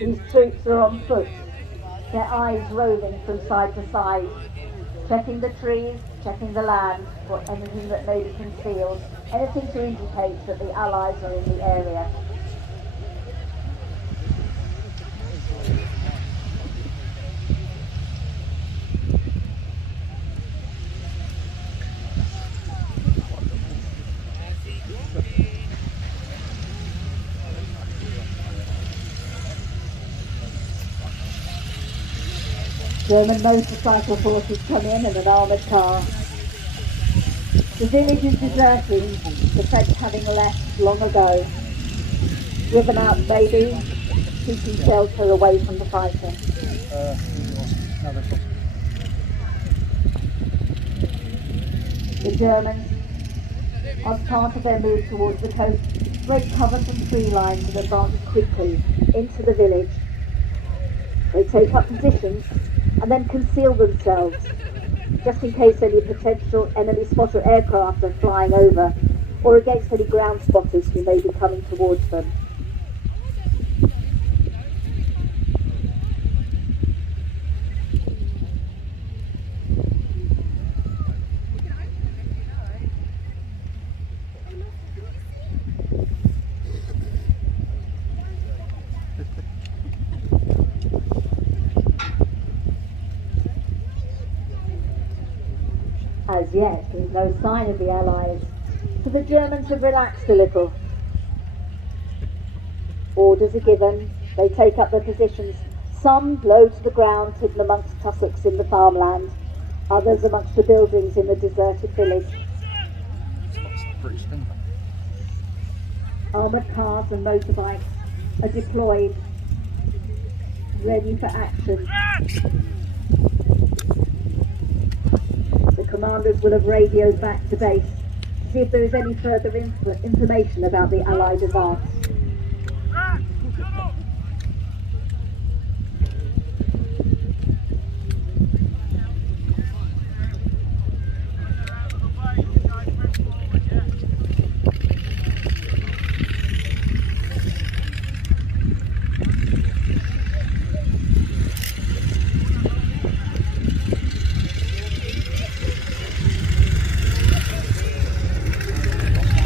These troops are on foot, their eyes roving from side to side, checking the trees, checking the land for anything that may be concealed, anything to indicate that the Allies are in the area. German motorcycle forces come in and an armoured car. The village is deserting, the French having left long ago. Driven out maybe, seeking shelter away from the fighting. The Germans, as part of their move towards the coast, break cover from tree lines and advance quickly into the village. They take up positions and then conceal themselves, just in case any potential enemy spotter aircraft are flying over, or against any ground spotters who may be coming towards them. As yet, there's no sign of the Allies, so the Germans have relaxed a little. Orders are given, they take up their positions, some low to the ground hidden amongst tussocks in the farmland, others amongst the buildings in the deserted village. Armoured cars and motorbikes are deployed, ready for action. The commanders will have radioed back to base to see if there is any further information about the Allied advance.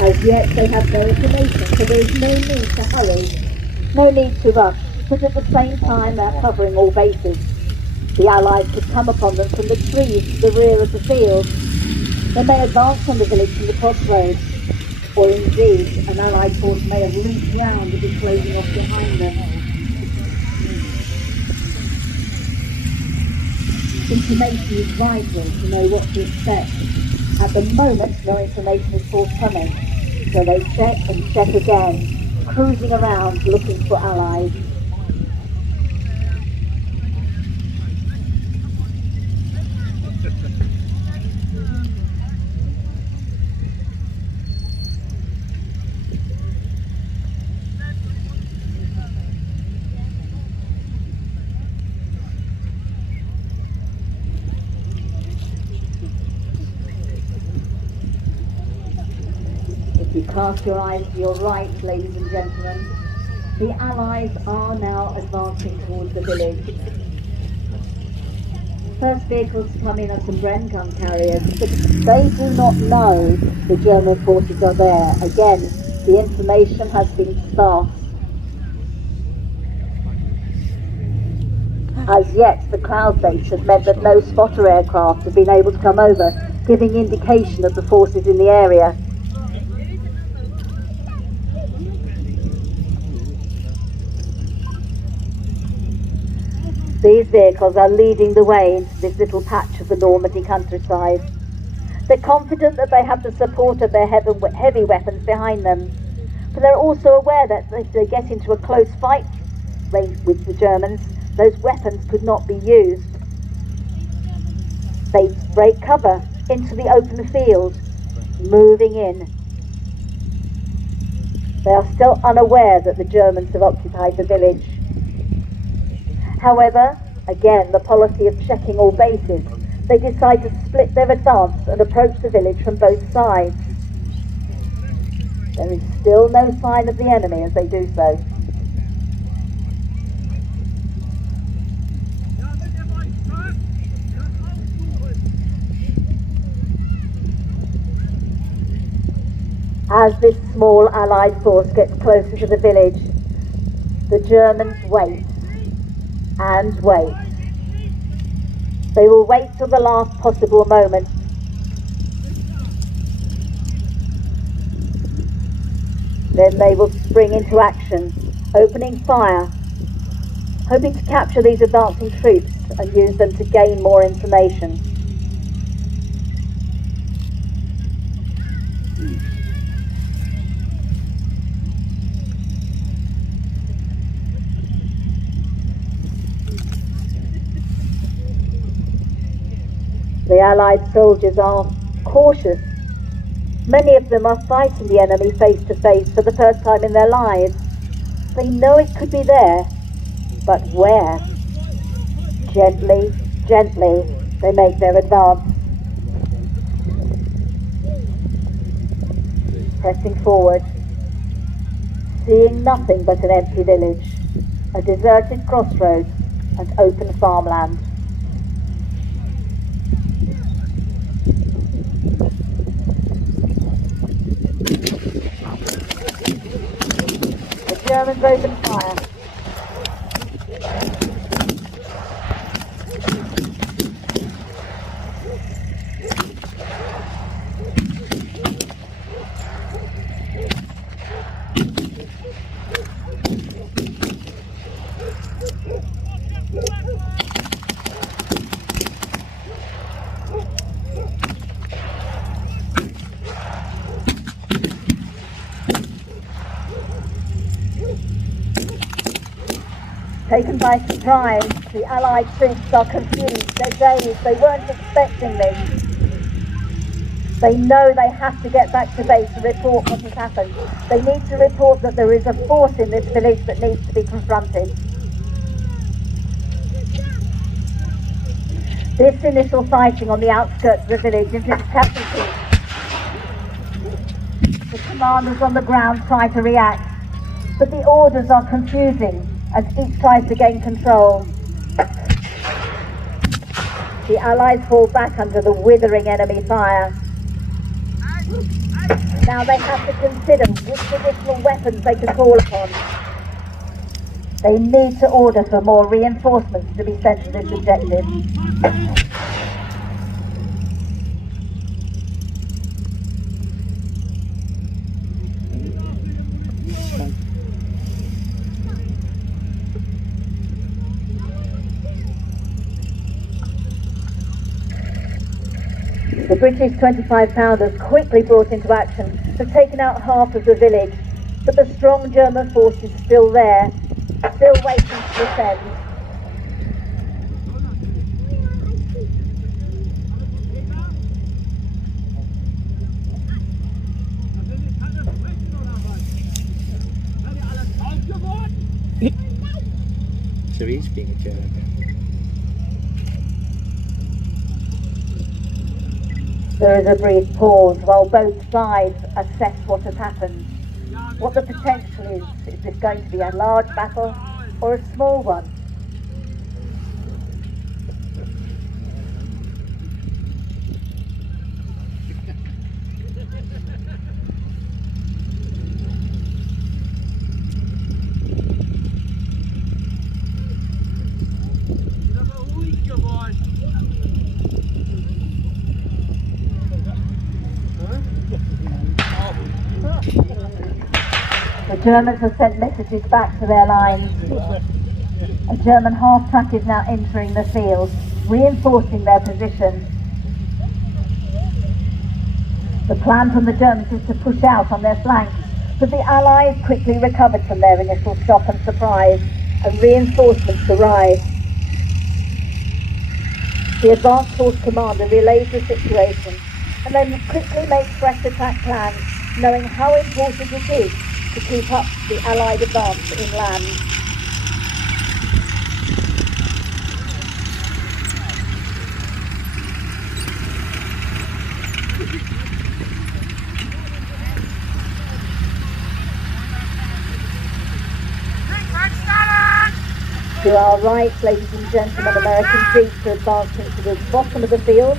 As yet they have no information, so there is no need to hurry, no need to rush, because at the same time they're covering all bases. The Allies could come upon them from the trees to the rear of the field. They may advance on the village from the crossroads, or indeed an Allied force may have looped round and be closing off behind them. Information is vital to know what to expect. At the moment, no information is forthcoming, so they check and check again, cruising around looking for Allies. If you cast your eyes to your right, ladies and gentlemen, the Allies are now advancing towards the village. First vehicles to come in are some Bren gun carriers, but they do not know the German forces are there. Again, the information has been sparse. As yet, the cloud base has meant that no spotter aircraft have been able to come over, giving indication of the forces in the area. These vehicles are leading the way into this little patch of the Normandy countryside. They're confident that they have the support of their heavy weapons behind them, but they're also aware that if they get into a close fight with the Germans, those weapons could not be used. They break cover into the open field, moving in. They are still unaware that the Germans have occupied the village. However, again, the policy of checking all bases, they decide to split their advance and approach the village from both sides. There is still no sign of the enemy as they do so. As this small Allied force gets closer to the village, the Germans wait and wait. They will wait till the last possible moment. Then they will spring into action, opening fire, hoping to capture these advancing troops and use them to gain more information. The Allied soldiers are cautious. Many of them are fighting the enemy face to face for the first time in their lives. They know it could be there, but where? Gently, gently, they make their advance. Pressing forward, seeing nothing but an empty village, a deserted crossroads and open farmland. The Germans open fire. Taken by surprise, the Allied troops are confused, they're dazed, they weren't expecting this. They know they have to get back to base to report what has happened. They need to report that there is a force in this village that needs to be confronted. This initial fighting on the outskirts of the village is its casualty. The commanders on the ground try to react, but the orders are confusing as each tries to gain control. The Allies fall back under the withering enemy fire. Now they have to consider which additional weapons they can call upon. They need to order for more reinforcements to be sent to this objective. The British 25-pounders, quickly brought into action, have taken out half of the village, but the strong German force is still there, still waiting to defend. So he's being a German. There is a brief pause while both sides assess what has happened. What the potential is. Is this going to be a large battle or a small one? The Germans have sent messages back to their lines. A German half-track is now entering the field, reinforcing their position. The plan from the Germans is to push out on their flanks, but the Allies quickly recovered from their initial shock and surprise, and reinforcements arrive. The advanced force commander relays the situation, and then quickly makes fresh attack plans, knowing how important it is to keep up the Allied advance inland. To our right, ladies and gentlemen, American troops are advancing to the bottom of the field.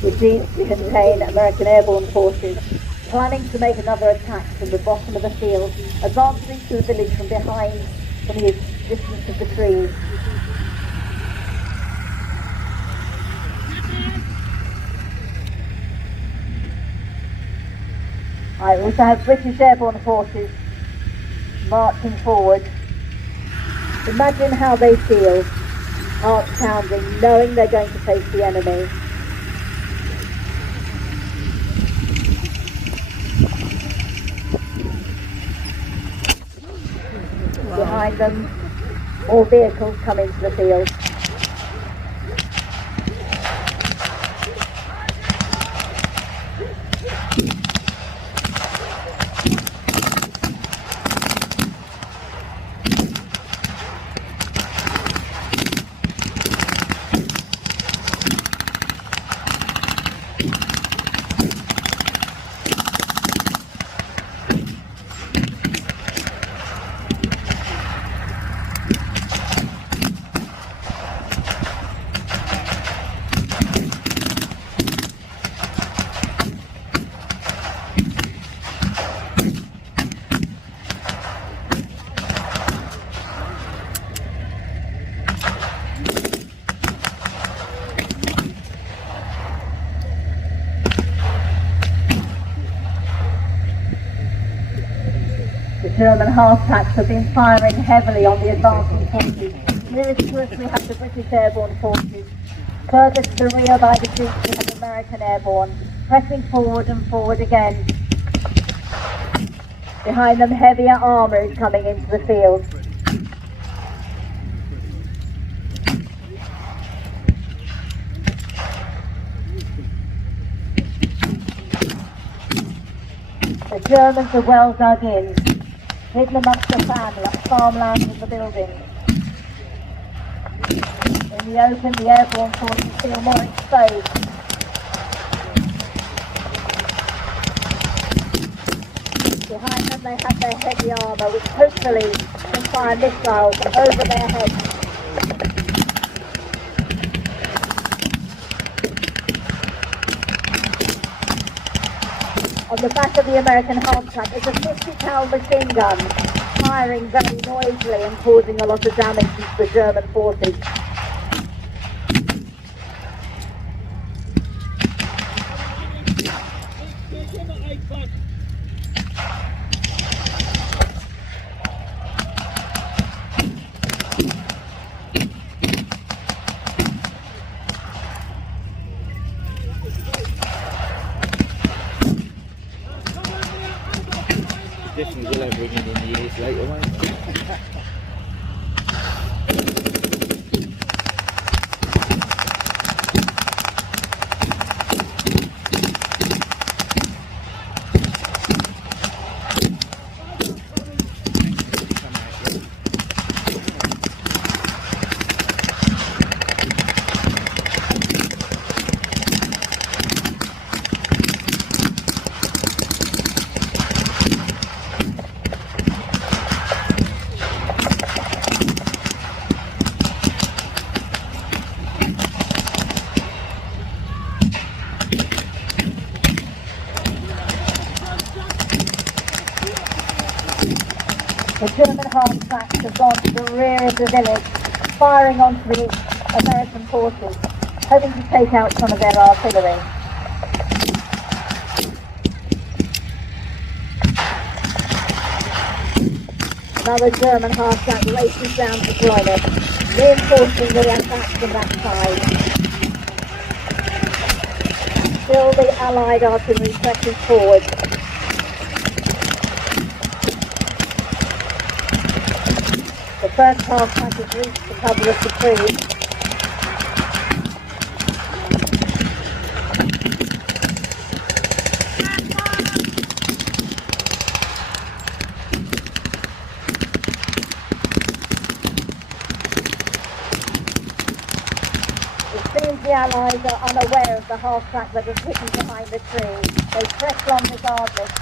which needs to contain American airborne forces, planning to make another attack from the bottom of the field, advancing to the village from behind from the distance of the trees. I also have British airborne forces marching forward. Imagine how they feel, hearts pounding, knowing they're going to face the enemy. Behind them, more vehicles come into the field. The German half-tracks have been firing heavily on the advancing forces. Nearest to us we have the British airborne forces. Further to the rear by the Dukes we have American airborne, pressing forward and forward again. Behind them heavier armour is coming into the field. The Germans are well dug in, hidden amongst the farmland in the building. In the open, the airborne forces feel more exposed. Behind them they have their heavy armour, which hopefully can fire missiles over their heads. On the back of the American half-track is a 50-pound machine gun, firing very noisily and causing a lot of damage to the German forces. Definitely will have ringing in the ears later, won't it? The German half-tracks have gone to the rear of the village, firing onto the American forces, hoping to take out some of their artillery. Another German half-track races down to join it, reinforcing the attack from that side. Still the Allied artillery presses forward. The first half-track has reached the cover of the trees. It seems the Allies are unaware of the half-track that is hidden behind the tree. They press on regardless.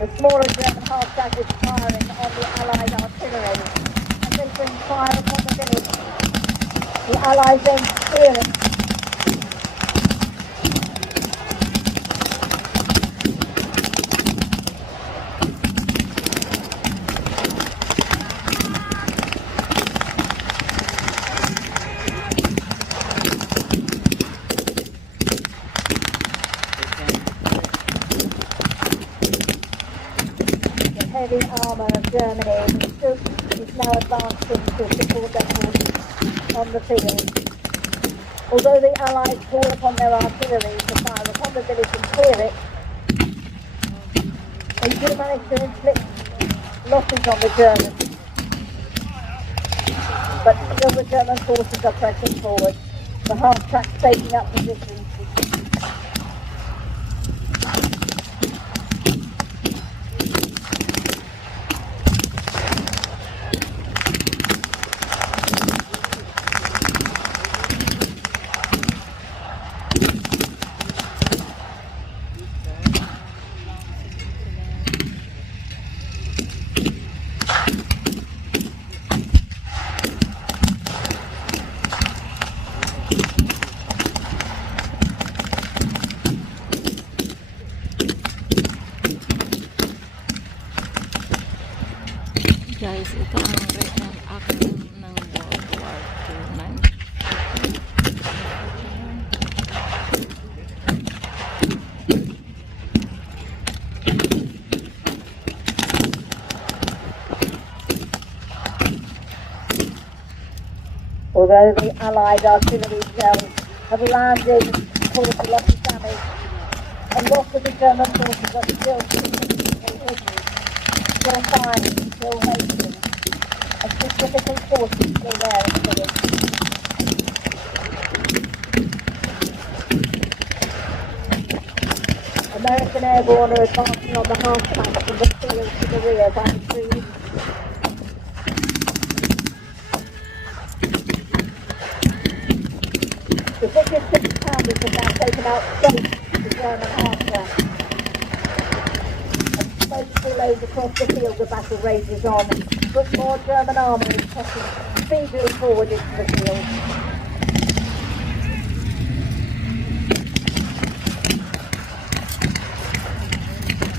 The smaller German half-track is firing on the Allied artillery as they bring fire upon the village. The Allies then clear it. Heavy armour of Germany is now advancing to support their forces on the field. Although the Allies call upon their artillery to fire upon the village and clear it, they do manage to inflict losses on the Germans. But still the German forces are pressing forward. The half-tracks taking up positions. Guys, ito ang reenactment ng World War II. Although the Allied artillery shells have landed and caused a lot of damage, a lot of the German forces are still significantly hidden, still firing, still racing. A significant force is still there in the village. American airborne are advancing on the half-track from the field to the rear by the trees. The biggest six-pounders have now taken out both the German half-track. As smoke billows across the field, the battle rages on, but more German armour is pressing speedily forward into the field.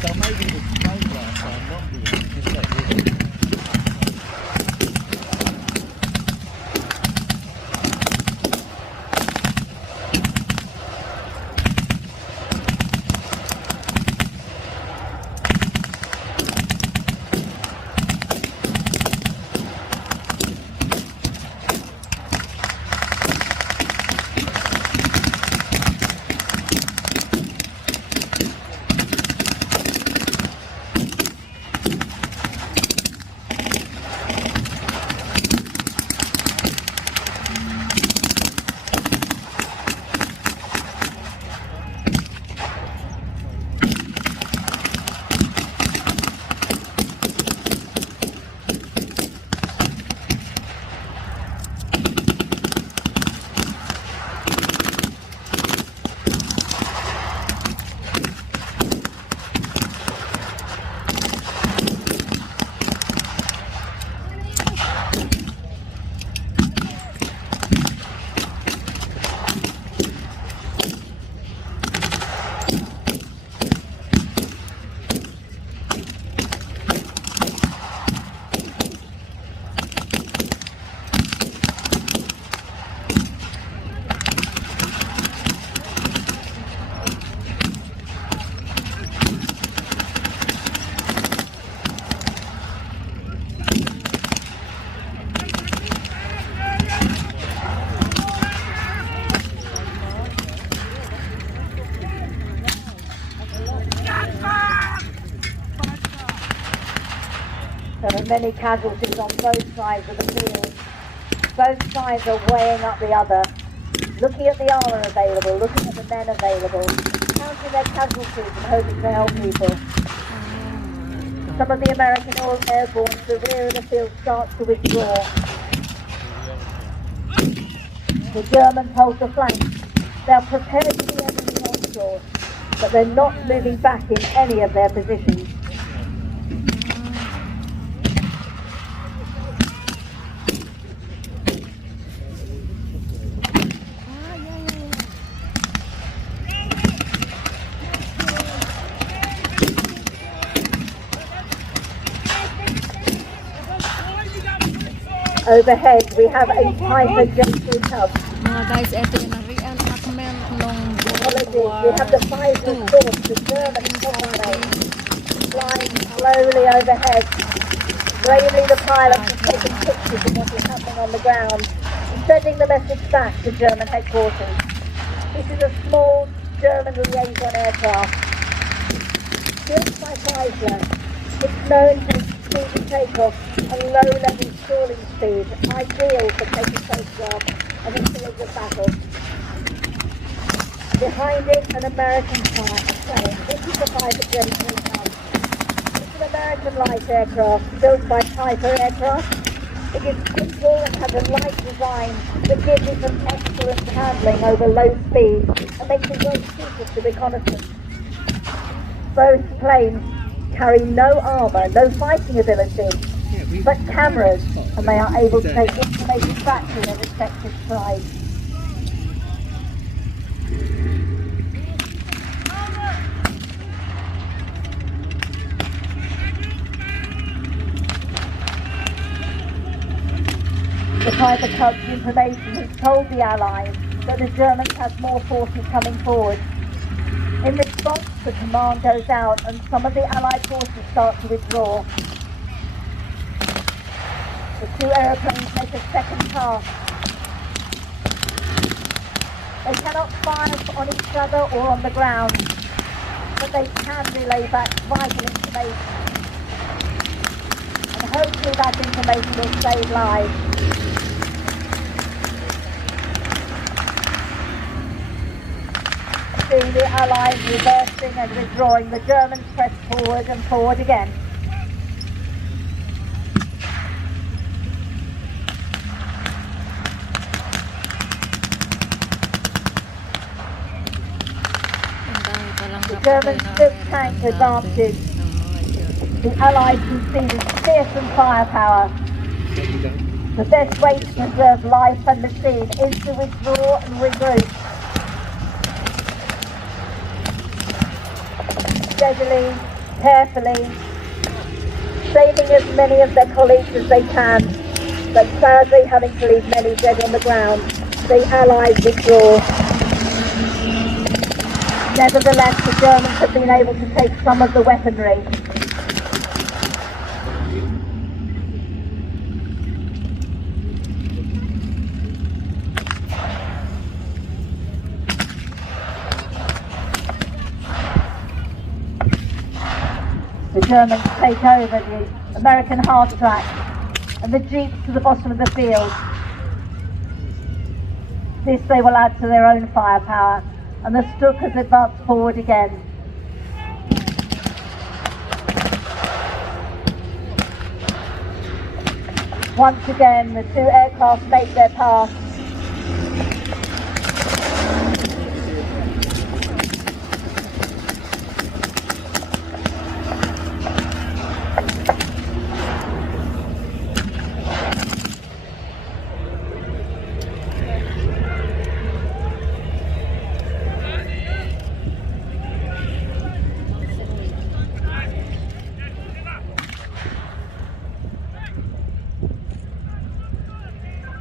So maybe the smoke last time, not the one, just like this. There are many casualties on both sides of the field. Both sides are weighing up the other. Looking at the armour available, looking at the men available, counting their casualties and hoping to help people. Some of the American airborne to the rear of the field starts to withdraw. The Germans hold the flank. They are prepared for the enemy onslaught, but they're not moving back in any of their positions. Overhead, we have a Piper J3 Cub. Mga guys, ito yung reenactment ng World We War have the Pfizer II. Storm, the German bomber, flying slowly overhead. Bravely, the pilot is taking pictures of what is happening on the ground and sending the message back to German headquarters. This is a small German liaison aircraft. Built by Chrysler, it's known for its speedy takeoff and low-level stalling speed, ideal for taking photographs of a field of battle. Behind it, an American plane. This is the Piper J3 Cub. It's an American light aircraft built by Piper Aircraft. It is simple and has a light design that gives it an excellent handling over low speed and makes it well suited to reconnaissance. Both planes carry no armour, no fighting ability, but cameras, and they are able to take information back to their respective tribes. The Piper Cub's information has told the Allies that the Germans have more forces coming forward. In response, the command goes out and some of the Allied forces start to withdraw. The two aeroplanes make a second pass. They cannot fire on each other or on the ground, but they can relay back vital information. And hopefully that information will save lives. Seeing the Allies reversing and withdrawing, the Germans press forward and forward again. The German stiff tank advances. The Allies conceded fearsome firepower. The best way to preserve life and machine is to withdraw and regroup. Steadily, carefully, saving as many of their colleagues as they can, but sadly having to leave many dead on the ground, the Allies withdraw. Nevertheless, the Germans have been able to take some of the weaponry. The Germans take over the American hard track and the jeeps to the bottom of the field. This they will add to their own firepower, and the Stukas advance forward again. Once again, the two aircraft make their pass.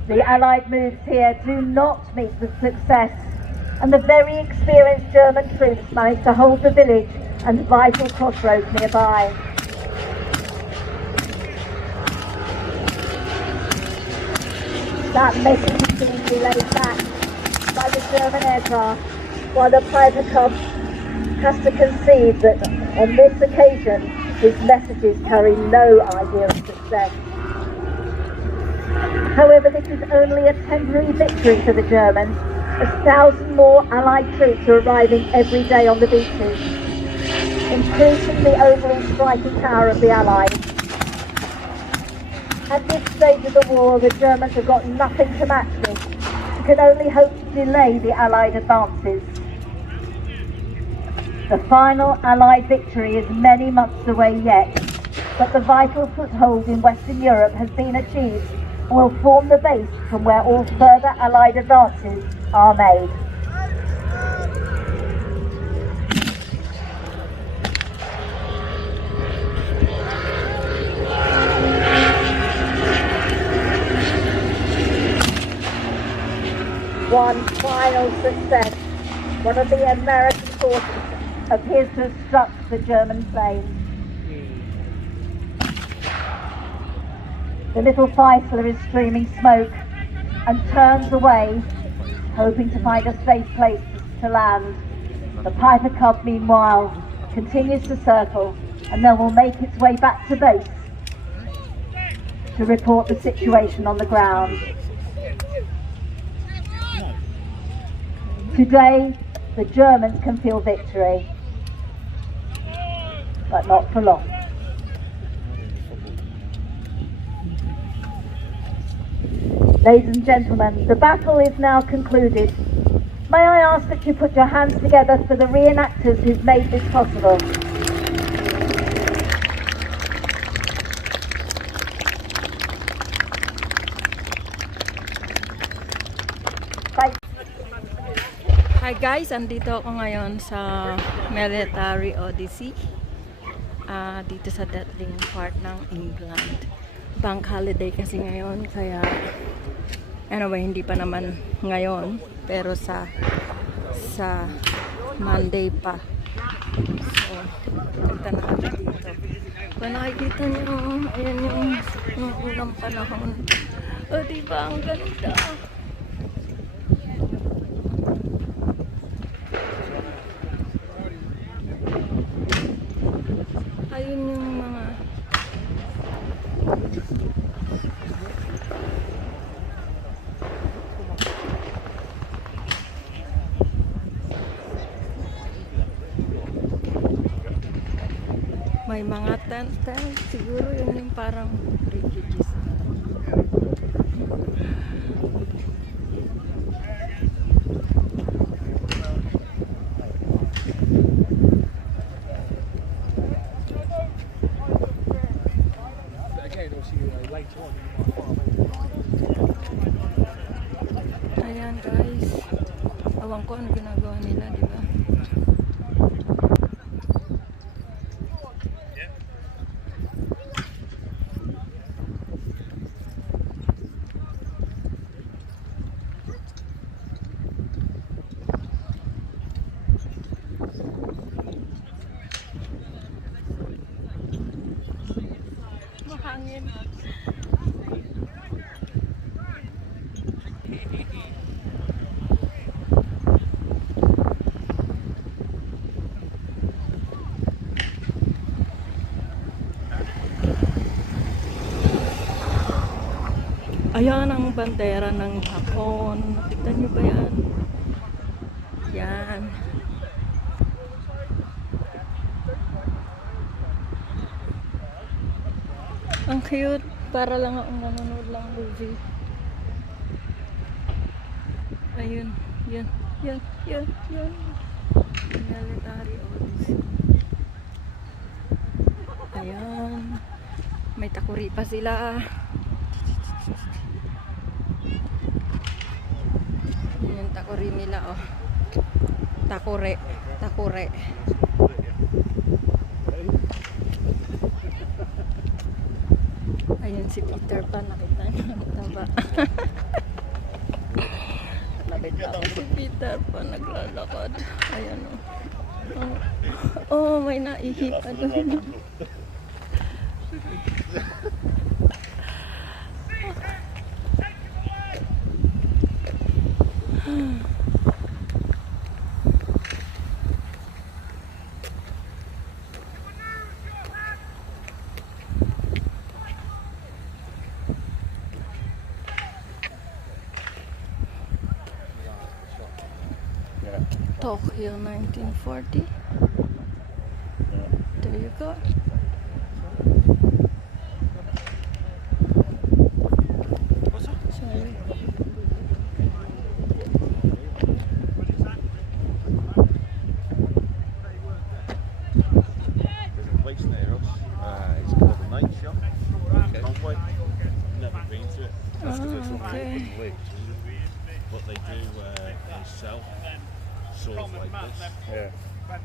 The Allied moves here do not meet with success, and the very experienced German troops manage to hold the village and vital crossroads nearby. That message is being relayed back by the German aircraft, while the Piper Cub has to concede that on this occasion his messages carry no idea of success. However, this is only a temporary victory for the Germans, as 1,000 more Allied troops are arriving every day on the beaches, increasing the overall striking power of the Allies. At this stage of the war, the Germans have got nothing to match this, and can only hope to delay the Allied advances. The final Allied victory is many months away yet, but the vital foothold in Western Europe has been achieved, will form the base from where all further Allied advances are made. one final success. One of the American forces appears to have struck the German plane. The little Feisler is streaming smoke and turns away, hoping to find a safe place to land. The Piper Cub, meanwhile, continues to circle and then will make its way back to base to report the situation on the ground. Today, the Germans can feel victory, but not for long. Ladies and gentlemen, the battle is now concluded. May I ask that you put your hands together for the reenactors who've made this possible. Bye. Hi guys, andito ako ngayon sa Military Odyssey. Dito sa dating part ng England. Bank holiday kasi ngayon, kaya hindi pa naman ngayon, pero sa Monday pa. So, punta na kami dito. Kung nakikita nyo, ayan yung unang panahon. O, diba? Ang ganda. Ayun yung mga may mga tent, siguro yun yung parang refugees. Ayan guys, awan ko ano ginagawa nila, di ba? Mahangin. Ayan ang bandera ng Japon. Nakita nyo ba yan? Yan. Ang cute. Para lang akong nanonood lang movie. Ayun. Yan. Yan. Yan. Yan. Military Odyssey. Ayan. May takuri pa sila. Yung takuri nila, oh. Takure. Takure. Ayun si Peter Pan, nakita niyo ang taba. Nakita ko si Peter Pan naglalakad. Ayan, oh. Oh, may naihip. Ano yun? Tokyo 1940. There you go. Sorry. There's a place near us. It's called the Night Shop. Conway. Never been to it. That's because it's Okay. witch. What they do is sell swords like this. Yeah. What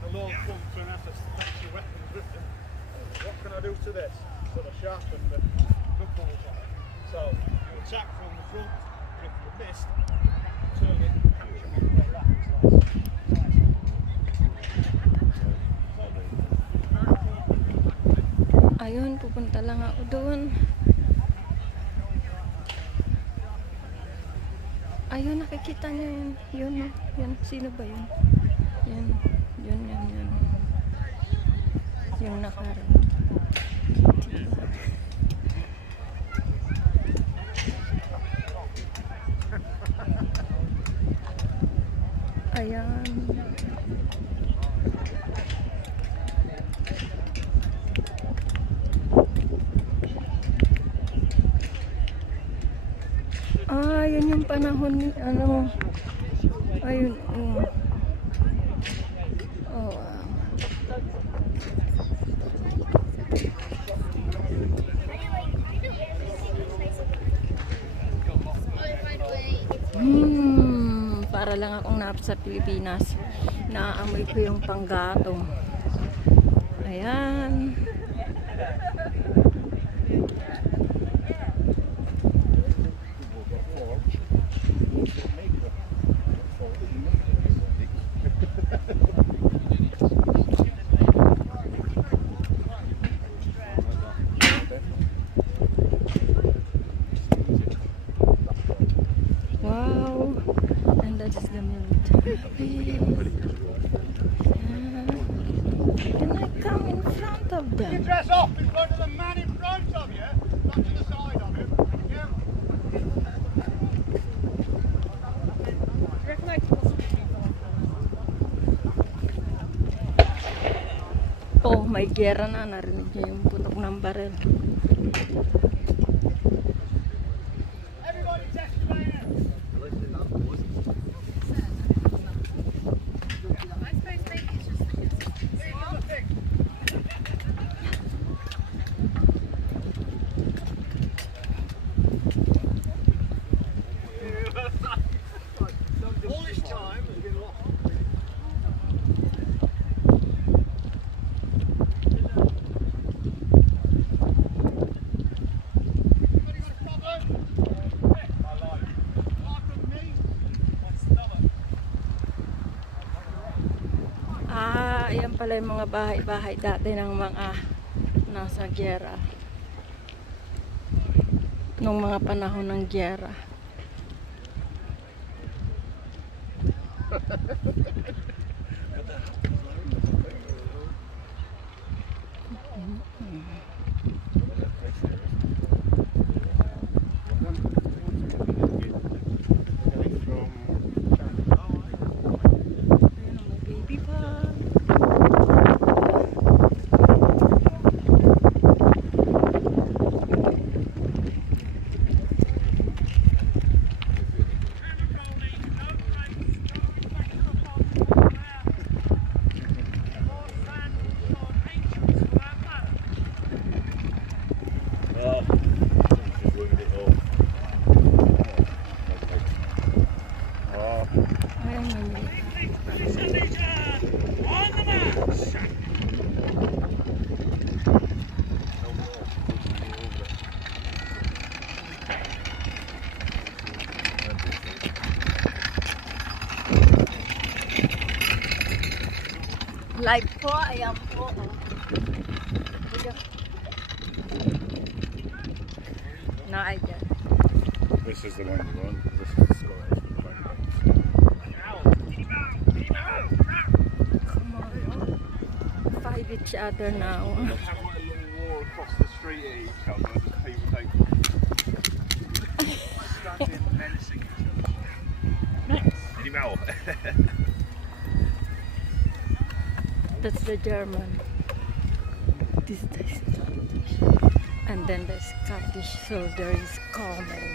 can I do to this? Sort of sharpen the knuckles on it. So you attack from the front, if you missed, Ayun, pupunta lang ako doon. Ayun, nakikita niyo yun. Yun, no? Yun, sino ba yun? Yun, yun, yun, yun. Yung nakarang. Ayan. Ah, yun yung panahon ni, ano, ayun, oh, para lang akong sa Pilipinas. Naaamoy ko yung panggatong. Ayan. Wow. And that is the military. Can I come in front of them? Dress off in front of the man in front of you, not to the side of him. Yeah. Oh, may gera na. Narinig niyo yung putok ng barel. Everybody test the bayonet. All this time has been lost. Ah, ayan pala yung mga bahay-bahay dati ng mga nasa giyera. Nung mga panahon ng giyera. Ayan, may baby pa. Ayan, may live po, ayan po. No idea. This is the one you want. This is the sky. Come on. Fight each other now. Have quite a long war across the street at each other. Just people take standing menacing each other. Did he melt? That's the German. This is the Scottish. And then the Scottish soldier is coming.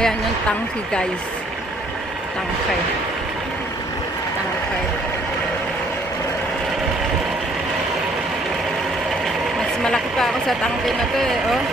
Ayan yung tangke guys. Tangke. Tangke. Mas malaki pa ako sa tangke na to eh. Oh.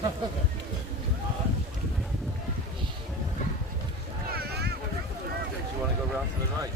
Do you want to go round to the right?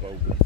have open.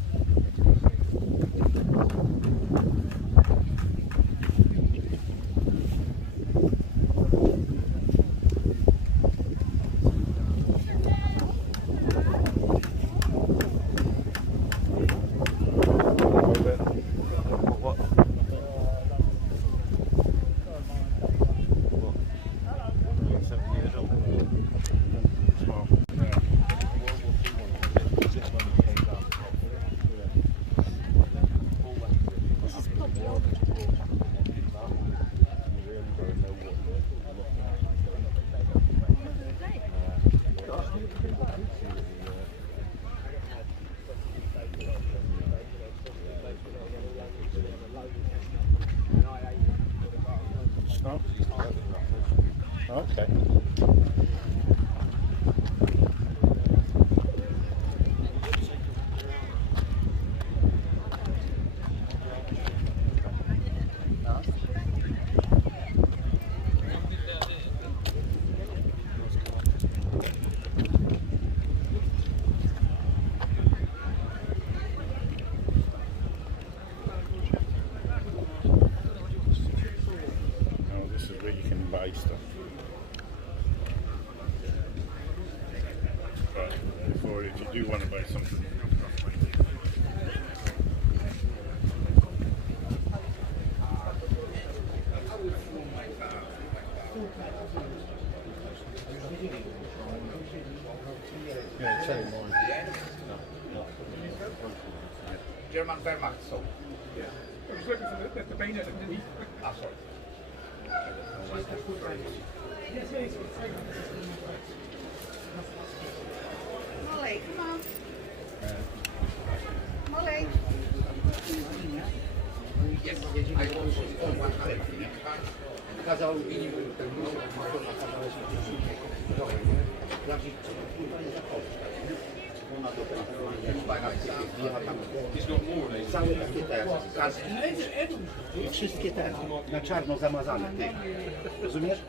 Okay. This is where you can buy stuff. But or if you do want to buy something, yeah, tell you more. German Wehrmacht, so. Yeah. I was looking for the bayonet underneath. Ah, sorry. Molly, come on. Molly. Yes, I also want to kazał minimum całe takie te kaski i wszystkie te na czarno zamazane. Ty. Rozumiesz?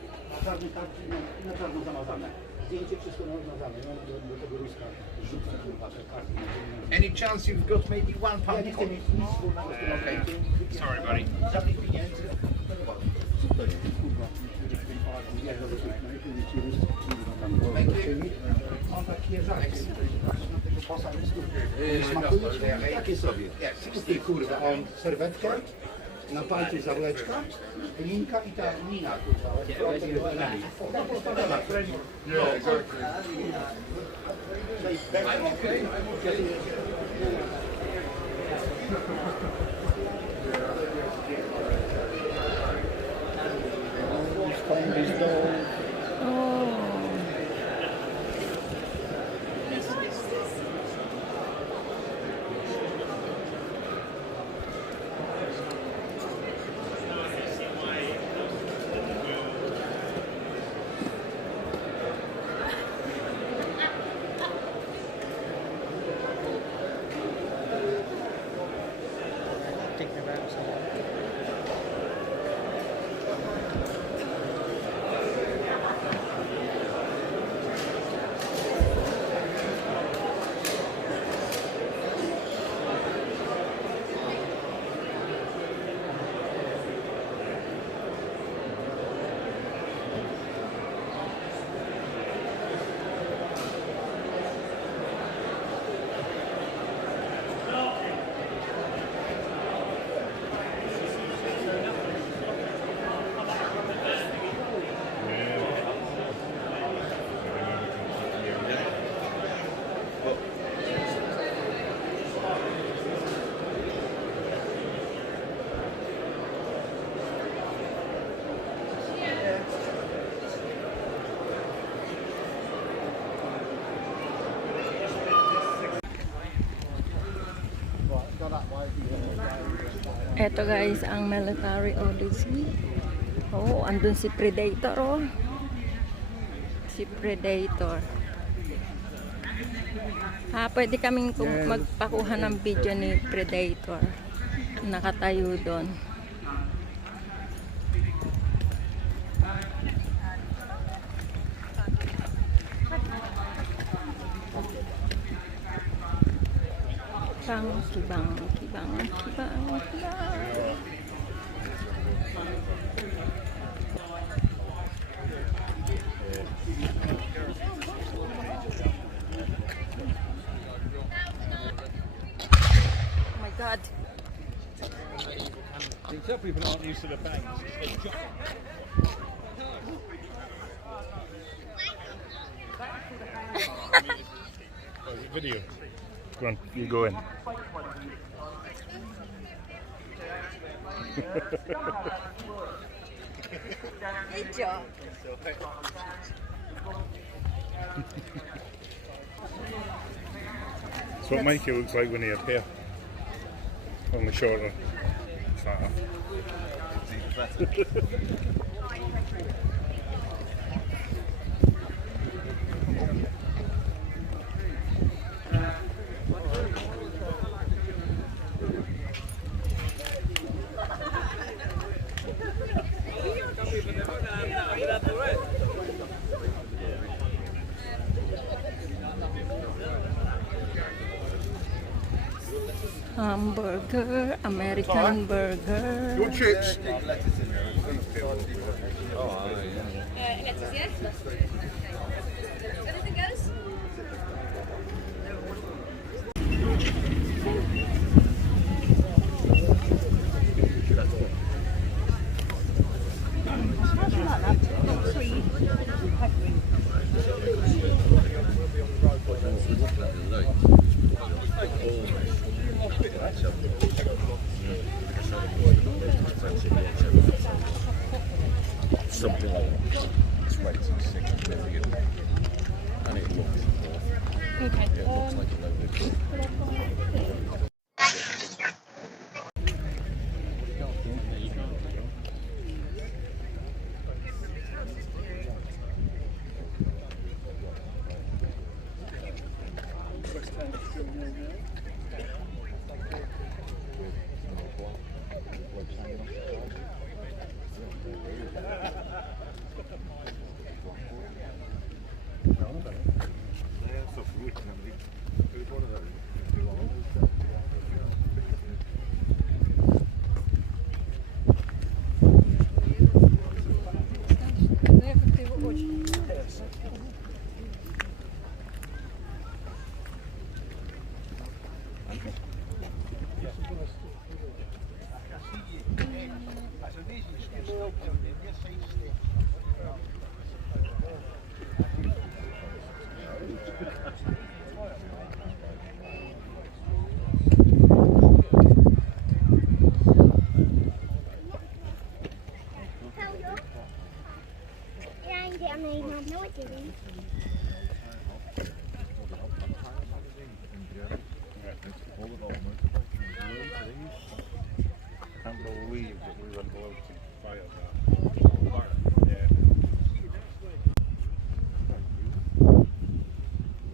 Czarny karty na czarno zamazane. Zdjęcie wszystko zamazane. Do tego ruska rzucę te karty. Any chance you've got maybe £1? Ja nie chcę mieć nic wspólnego z tym. Okay. Sorry, buddy. Żadnych pieniędzy. Super, kurwa. On takie żarty. Smakuje takie sobie. Ty kurwa, on serwetkę, na palcu zawleczka, linka i ta mina kurwa. I'm okay. Eto guys, ang military Odyssey. Oh, andun si Predator, oh. Si Predator. Pwede kaming magpakuha ng video ni Predator. Nakatayo doon. Kibang, kibang, kibang, kibang, kibang. Oh my God. You can tell people aren't used to the bangs. Video. Go on, you go in. Good job. That's what Mikey looks like when he had hair. Only shorter. Fatter. Hamburger, American burger. Your chips. Something like that. It's rated 6 million. And it looks Okay. it looks like a load of No, I didn't. Can't believe that we went below to fire that. Yeah.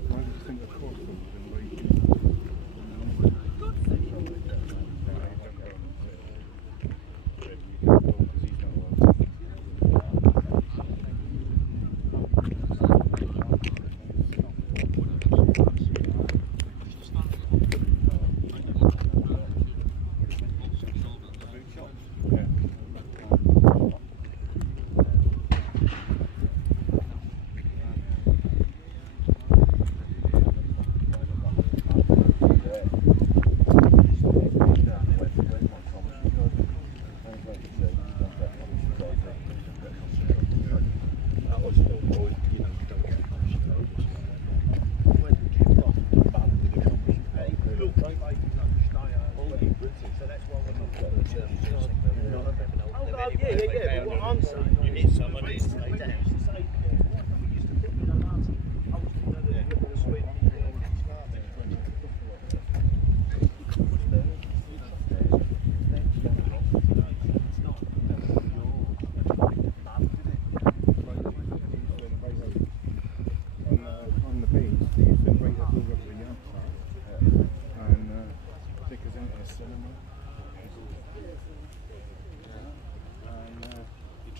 Why do you think the course was in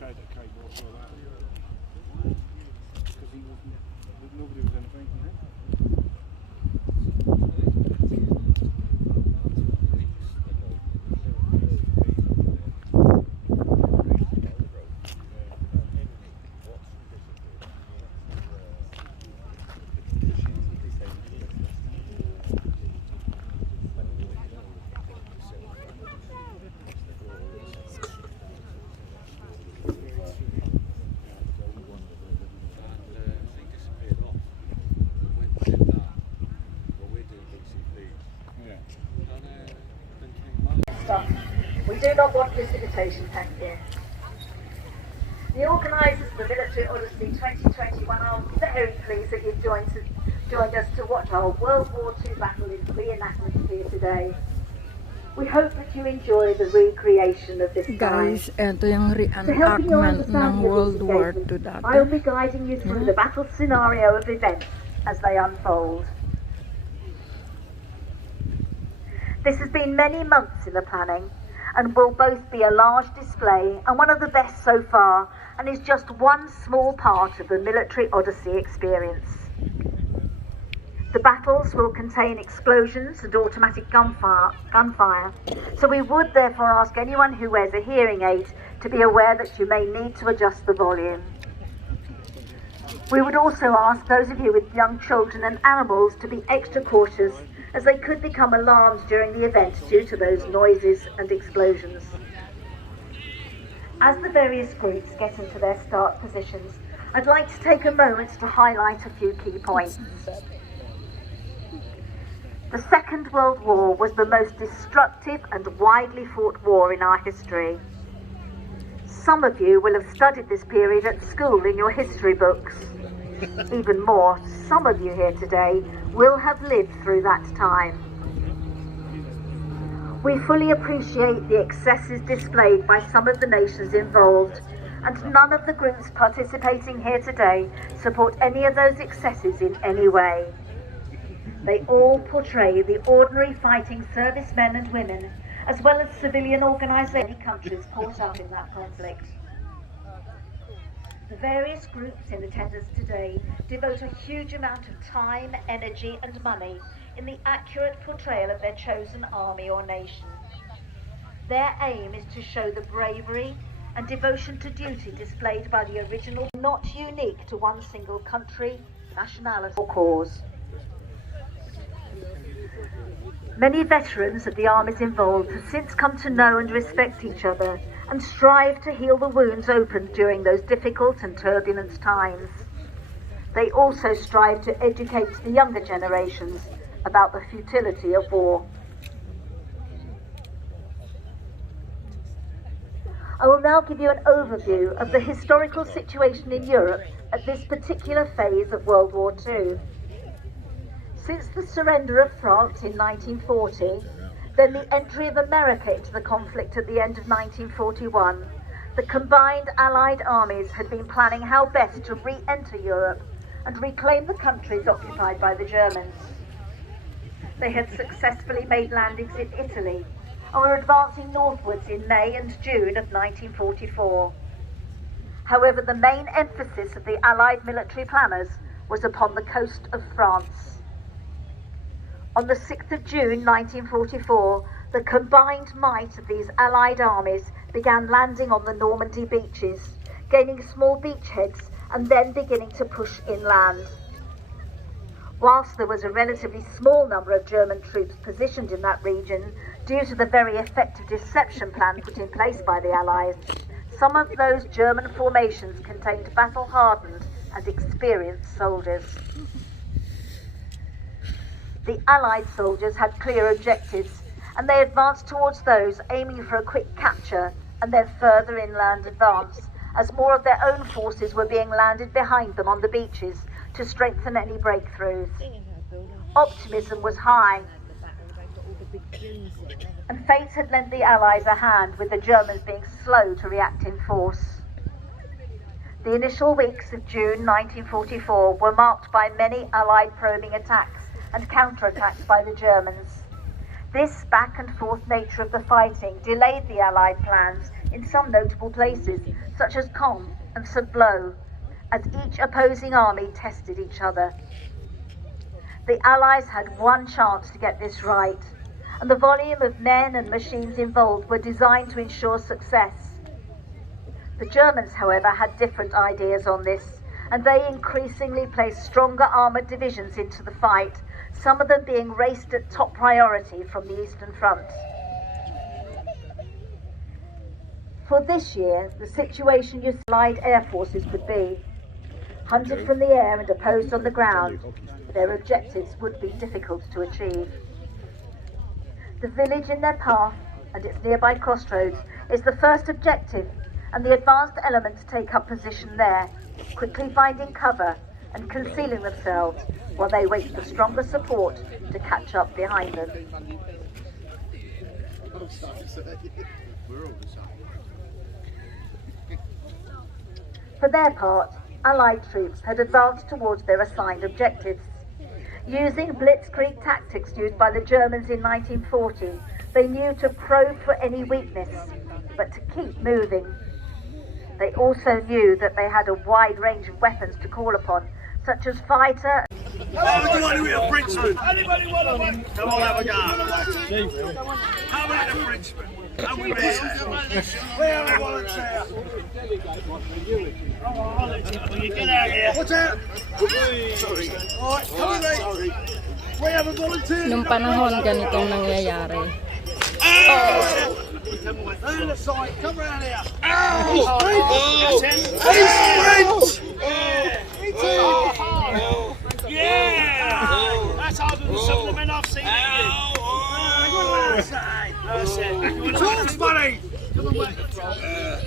tried to kite walk all that because nobody was in front of him. but we do not want precipitation, thank you. The organisers of the Military Odyssey 2021 are very pleased that you've joined us to watch our World War II battle in reenactment here today. We hope that you enjoy the recreation of this time. Guys, ito yung To help you reenactment ng understand World this War engagement, II dati. I will be guiding you through the battle scenario of events as they unfold. This has been many months in the planning and will both be a large display and one of the best so far, and is just one small part of the Military Odyssey experience. The battles will contain explosions and automatic gunfire, so we would therefore ask anyone who wears a hearing aid to be aware that you may need to adjust the volume. We would also ask those of you with young children and animals to be extra cautious, as they could become alarmed during the event due to those noises and explosions. As the various groups get into their start positions, I'd like to take a moment to highlight a few key points. The Second World War was the most destructive and widely fought war in our history. Some of you will have studied this period at school in your history books. Even more, some of you here today will have lived through that time. We fully appreciate the excesses displayed by some of the nations involved, and none of the groups participating here today support any of those excesses in any way. They all portray the ordinary fighting servicemen and women, as well as civilian organisations in countries caught up in that conflict. The various groups in attendance today devote a huge amount of time, energy and money in the accurate portrayal of their chosen army or nation. Their aim is to show the bravery and devotion to duty displayed by the original, not unique to one single country, nationality or cause. Many veterans of the armies involved have since come to know and respect each other and strive to heal the wounds opened during those difficult and turbulent times. They also strive to educate the younger generations about the futility of war. I will now give you an overview of the historical situation in Europe at this particular phase of World War II. Since the surrender of France in 1940, then the entry of America into the conflict at the end of 1941, the combined Allied armies had been planning how best to re-enter Europe and reclaim the countries occupied by the Germans. They had successfully made landings in Italy and were advancing northwards in May and June of 1944. However, the main emphasis of the Allied military planners was upon the coast of France. On the 6th of June 1944, the combined might of these Allied armies began landing on the Normandy beaches, gaining small beachheads and then beginning to push inland. Whilst there was a relatively small number of German troops positioned in that region due to the very effective deception plan put in place by the Allies, some of those German formations contained battle-hardened and experienced soldiers. The Allied soldiers had clear objectives, and they advanced towards those, aiming for a quick capture and then further inland advance, as more of their own forces were being landed behind them on the beaches to strengthen any breakthroughs. Optimism was high, and fate had lent the Allies a hand, with the Germans being slow to react in force. The initial weeks of June 1944 were marked by many Allied probing attacks and counterattacks by the Germans. This back and forth nature of the fighting delayed the Allied plans in some notable places, such as Caen and Saint-Lô, as each opposing army tested each other. The Allies had one chance to get this right, and the volume of men and machines involved were designed to ensure success. The Germans, however, had different ideas on this, and they increasingly placed stronger armoured divisions into the fight, some of them being raced at top priority from the Eastern Front. For this year, the situation your Allied air forces could be. Hunted from the air and opposed on the ground, their objectives would be difficult to achieve. The village in their path and its nearby crossroads is the first objective, and the advanced elements take up position there, quickly finding cover and concealing themselves while they wait for stronger support to catch up behind them. For their part, Allied troops had advanced towards their assigned objectives. Using blitzkrieg tactics used by the Germans in 1940, they knew to probe for any weakness, but to keep moving. They also knew that they had a wide range of weapons to call upon, such as fighter. Anybody want a Frenchman? Anybody want a one? Come on, have a go. How about a Frenchman? How we there? We are a volunteer. Come on, get out here. What's out? Sorry. All right, come on, mate. We have a volunteer. Nung panahon ganitong nangyayari. On the side, come round here. Sprint! Yeah! That's harder than some of the men I've seen at you. Talks, buddy! Come on, work the frog.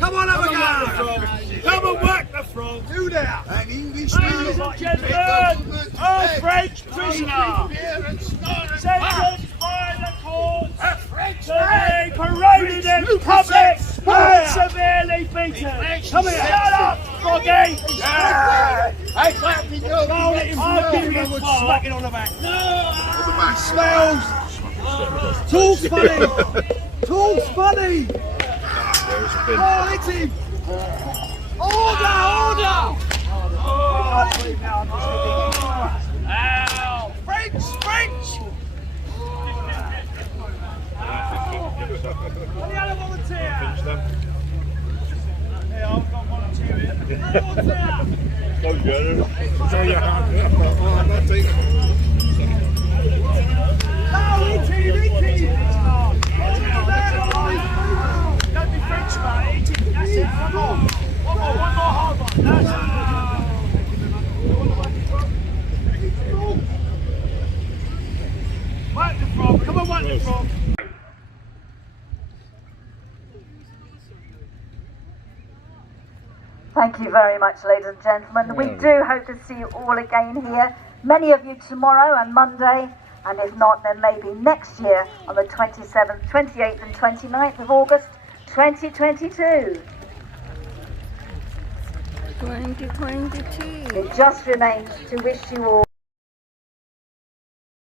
Come on, have a go! Come and work the frog! You there! Ladies and gentlemen, a French prisoner! Sentenced by the court to be paraded in public and severely beaten! Come here! Shut up, froggy! Hey, clap me, go! I'll give you a smacking on the back! No! It smells! Talks, buddy! Talks, buddy! Oh, hit him! Order! Order! Ow! French! French! Any other volunteer? Yeah, I've got volunteer here. Volunteer! So good. Show your hand. No, hit him! Don't be French about it. Hit him. That's it. Come on. One more hard one. That's it. Work the frog. Come on, work the frog. Thank you very much, ladies and gentlemen. We do hope to see you all again here. Many of you tomorrow and Monday, and if not, then maybe next year on the 27th, 28th and 29th of August 2022. 2022. It just remains to wish you all